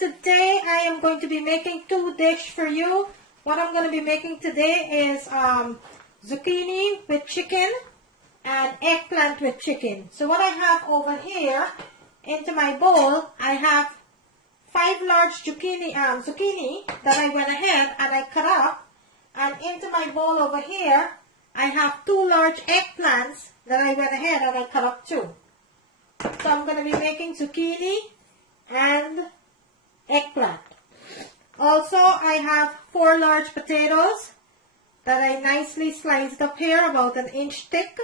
today I am going to be making two dishes for you. What I'm going to be making today is zucchini with chicken and eggplant with chicken. So what I have over here into my bowl, I have 5 large zucchini that I went ahead and I cut up. And into my bowl over here, I have 2 large eggplants that I went ahead and I cut up too. So I'm going to be making zucchini and eggplant. Also, I have 4 large potatoes that I nicely sliced up here, about 1 inch thick.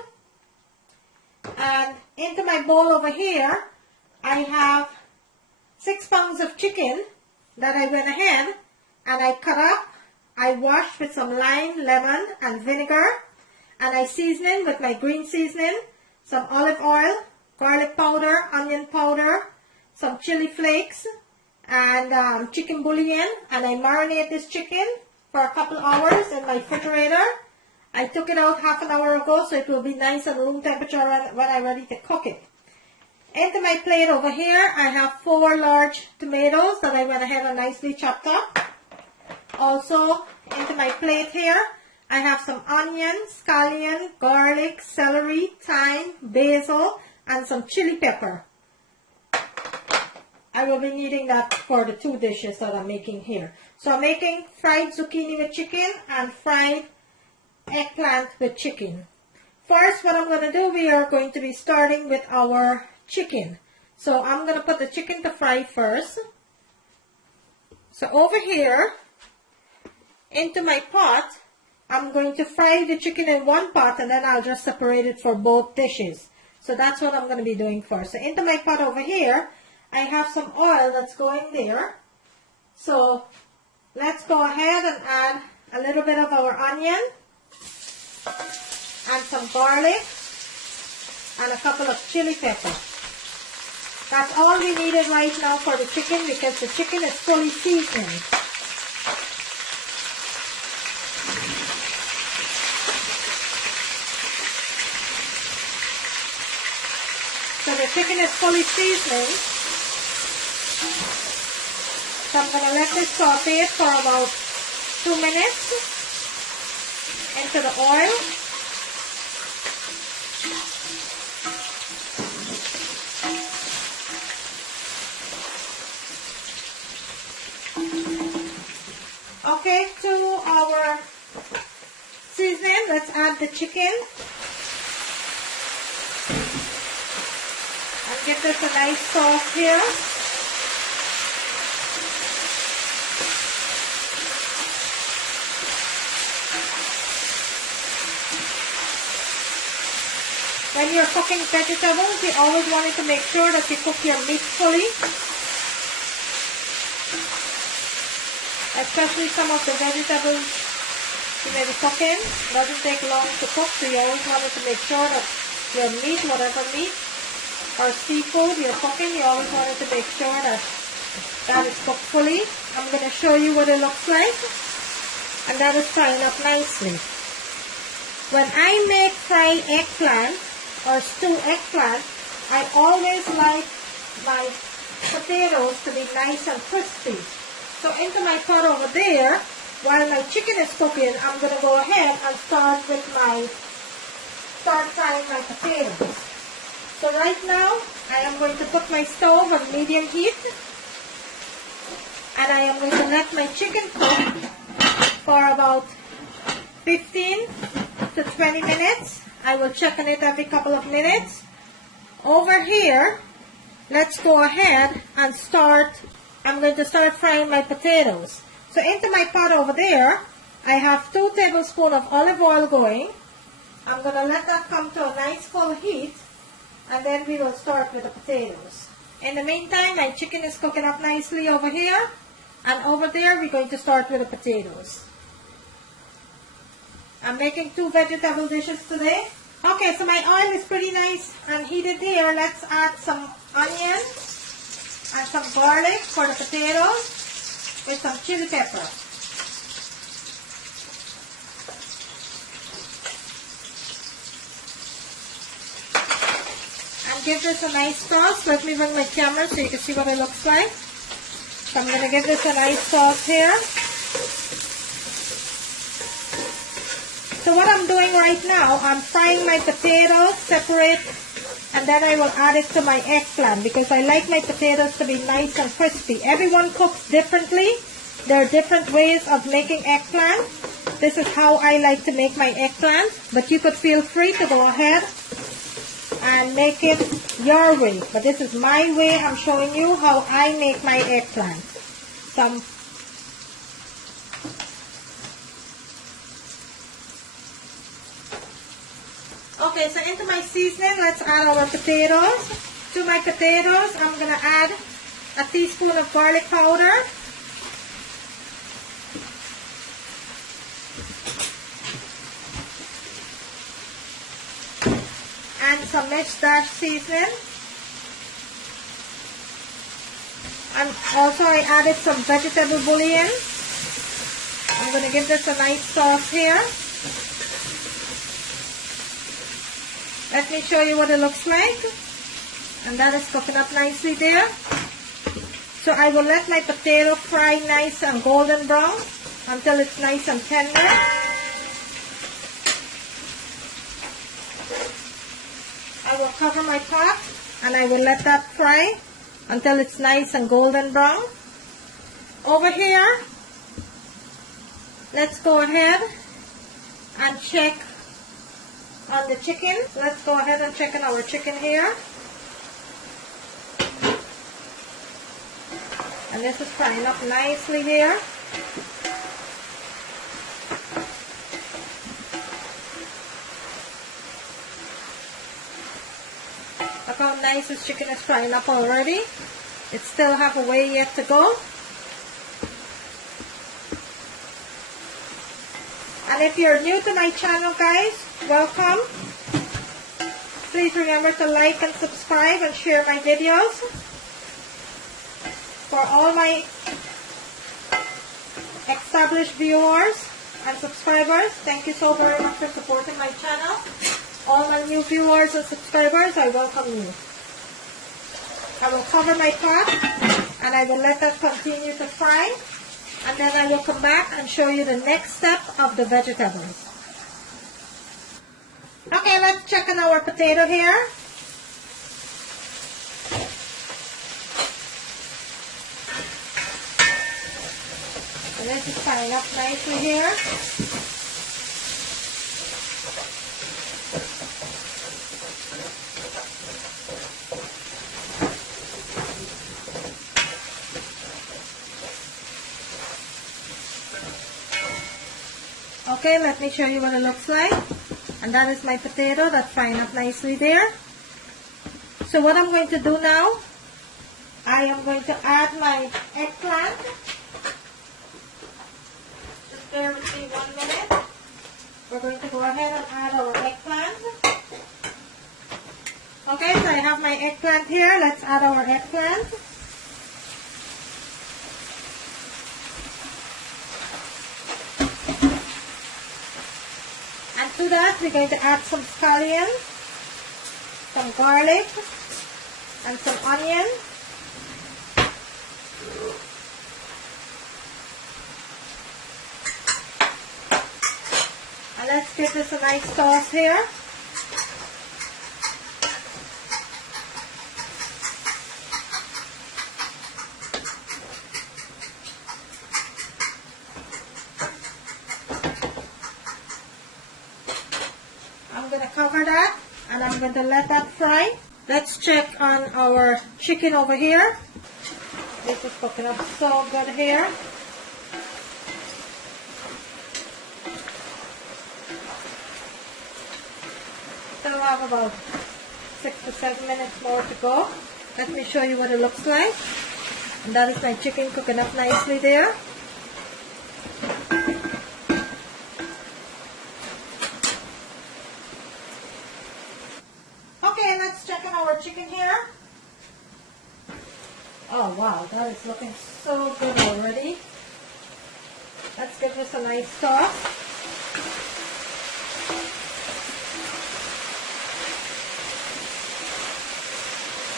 And into my bowl over here, I have 6 pounds of chicken that I went ahead and I cut up. I washed with some lime, lemon and vinegar, and I seasoned with my green seasoning, some olive oil, garlic powder, onion powder, some chili flakes, and chicken bouillon. And I marinate this chicken for a couple hours in my refrigerator. I took it out half an hour ago, so it will be nice and room temperature when I'm ready to cook it. Into my plate over here, I have 4 large tomatoes that I went ahead and nicely chopped up. Also, into my plate here, I have some onions, scallion, garlic, celery, thyme, basil, and some chili pepper. I will be needing that for the 2 dishes that I'm making here. So I'm making fried zucchini with chicken and fried eggplant with chicken. First, what I'm going to do, we are going to be starting with our chicken. So I'm going to put the chicken to fry first. So over here, into my pot, I'm going to fry the chicken in one pot and then I'll just separate it for both dishes. So that's what I'm going to be doing first. So into my pot over here, I have some oil that's going there. So let's go ahead and add a little bit of our onion and some garlic and a couple of chili peppers. That's all we needed right now for the chicken because the chicken is fully seasoned. So the chicken is fully seasoned. So I'm going to let this saute for about 2 minutes into the oil. Okay, to our seasoning, let's add the chicken. And give this a nice sauce here. When you're cooking vegetables, you always want to make sure that you cook your meat fully. Especially some of the vegetables you may be cooking. Doesn't take long to cook, so you always want to make sure that your meat, whatever meat or seafood you're cooking, you always want to make sure that that is cooked fully. I'm going to show you what it looks like. And that is frying up nicely. When I make fried eggplant or stew eggplant, I always like my potatoes to be nice and crispy. So into my pot over there, while my chicken is cooking, I'm going to go ahead and start frying my potatoes. So right now, I am going to put my stove on medium heat. And I am going to let my chicken cook for about 15 to 20 minutes. I will check on it every couple of minutes. Over here, let's go ahead and I'm going to start frying my potatoes. So into my pot over there, I have 2 tablespoons of olive oil going. I'm going to let that come to a nice full heat, and then we will start with the potatoes. In the meantime, my chicken is cooking up nicely over here, and over there we're going to start with the potatoes. I'm making 2 vegetable dishes today. Okay, so my oil is pretty nice and heated here. Let's add some onion and some garlic for the potatoes with some chili pepper. And give this a nice toss. Let me bring my camera so you can see what it looks like. So I'm going to give this a nice sauce here. So what I'm doing right now, I'm frying my potatoes separate, and then I will add it to my eggplant because I like my potatoes to be nice and crispy. Everyone cooks differently. There are different ways of making eggplant. This is how I like to make my eggplant, but you could feel free to go ahead and make it your way. But this is my way. I'm showing you how I make my eggplant. Okay, so into my seasoning, let's add our potatoes. To my potatoes, I'm going to add a teaspoon of garlic powder. And some mixed dash seasoning. And also I added some vegetable bouillon. I'm going to give this a nice sauce here. Let me show you what it looks like. And that is cooking up nicely there. So I will let my potato fry nice and golden brown until it's nice and tender. I will cover my pot and I will let that fry until it's nice and golden brown. Over here, let's go ahead and check on the chicken. Let's go ahead and check on our chicken here. And this is frying up nicely here. Look how nice this chicken is frying up already. It still have a way yet to go. And if you're new to my channel, guys, welcome. Please remember to like and subscribe and share my videos. For all my established viewers and subscribers, thank you so very much for supporting my channel. All my new viewers and subscribers, I welcome you. I will cover my pot and I will let that continue to fry. And then I will come back and show you the next step of the vegetables. Okay, let's check on our potato here. And this is frying up nicely here. Okay, let me show you what it looks like. And that is my potato that's frying up nicely there. So what I'm going to do now, I am going to add my eggplant. Just bear with me 1 minute. We're going to go ahead and add our eggplant. Okay, so I have my eggplant here. Let's add our eggplant. And to that, we're going to add some scallion, some garlic, and some onion. And let's give this a nice sauce here. I'm going to cover that and I'm going to let that fry. Let's check on our chicken over here. This is cooking up so good here. Still have about 6 to 7 minutes more to go. Let me show you what it looks like. And that is my chicken cooking up nicely there. Okay, let's check on our chicken here. Oh wow, that is looking so good already. Let's give this a nice sauce.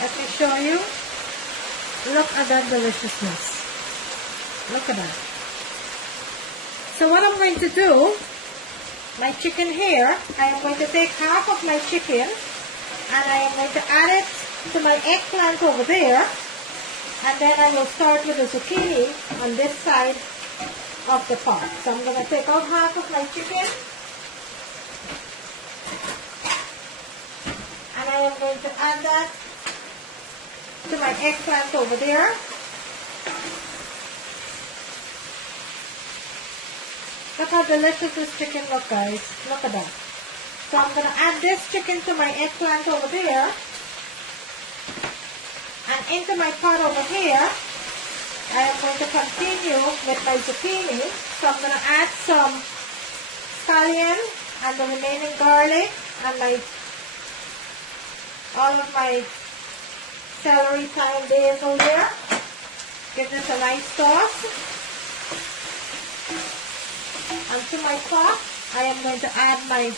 Let me show you. Look at that deliciousness. Look at that. So what I'm going to do, my chicken here, I am going to take half of my chicken and I am going to add it to my eggplant over there, and then I will start with the zucchini on this side of the pot. So I'm going to take out half of my chicken and I am going to add that to my eggplant over there. Look how delicious this chicken looks, guys. Look at that. So I'm going to add this chicken to my eggplant over there. And into my pot over here, I am going to continue with my zucchini. So I'm going to add some scallion and the remaining garlic and all of my celery, thyme, basil here. Give this a nice toss. And to my pot, I am going to add my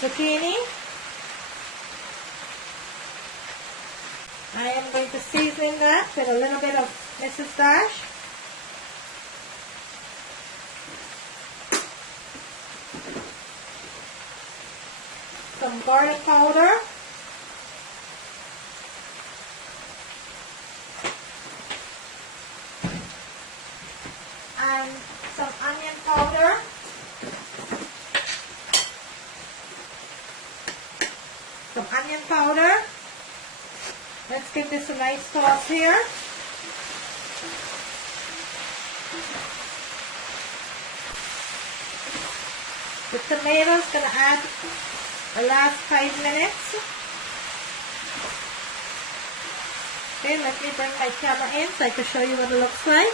zucchini. I am going to season that with a little bit of Mrs. Dash. Some garlic powder. And some onion powder. Some onion powder. Let's give this a nice toss here. The tomatoes gonna add the last 5 minutes. Okay, let me bring my camera in so I can show you what it looks like.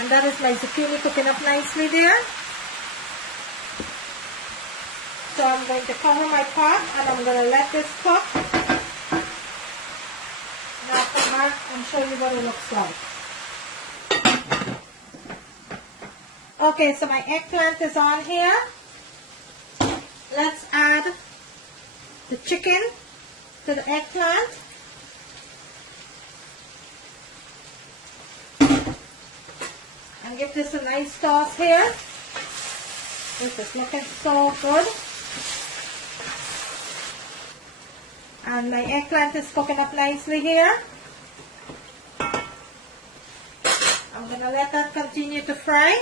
And that is my zucchini cooking up nicely there. So I'm going to cover my pot and I'm going to let this cook. And I'll come back and show you what it looks like. Okay, so my eggplant is on here. Let's add the chicken to the eggplant. And give this a nice toss here. This is looking so good. And my eggplant is cooking up nicely here. I'm going to let that continue to fry.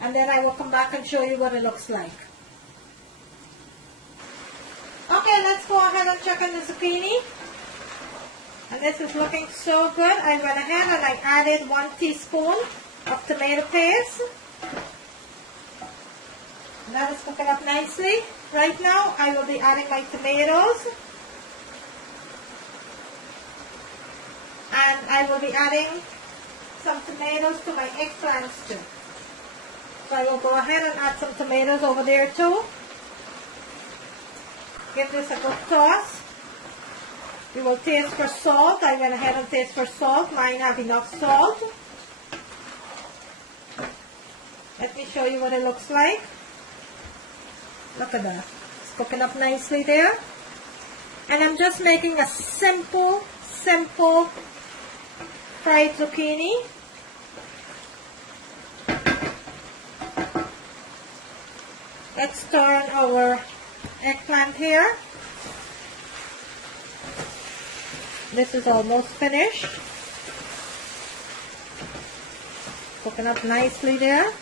And then I will come back and show you what it looks like. Okay, let's go ahead and check on the zucchini. And this is looking so good. I went ahead and I added 1 teaspoon of tomato paste. And that is cooking up nicely. Right now, I will be adding my tomatoes. And I will be adding some tomatoes to my eggplants too. So I will go ahead and add some tomatoes over there too. Give this a good toss. We will taste for salt. I went ahead and taste for salt. Mine have enough salt. Let me show you what it looks like. Look at that. It's cooking up nicely there. And I'm just making a simple fried zucchini. Let's turn our eggplant here. This is almost finished. Cooking up nicely there.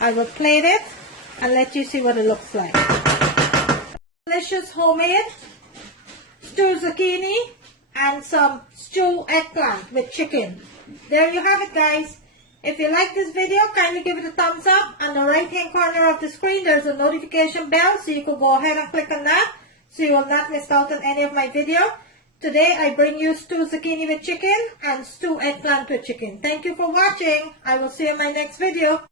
I will plate it and let you see what it looks like. Delicious homemade stewed zucchini and some stewed eggplant with chicken. There you have it, guys. If you like this video, kindly give it a thumbs up. On the right hand corner of the screen, there's a notification bell, so you can go ahead and click on that so you will not miss out on any of my video. Today I bring you stewed zucchini with chicken and stewed eggplant with chicken. Thank you for watching. I will see you in my next video.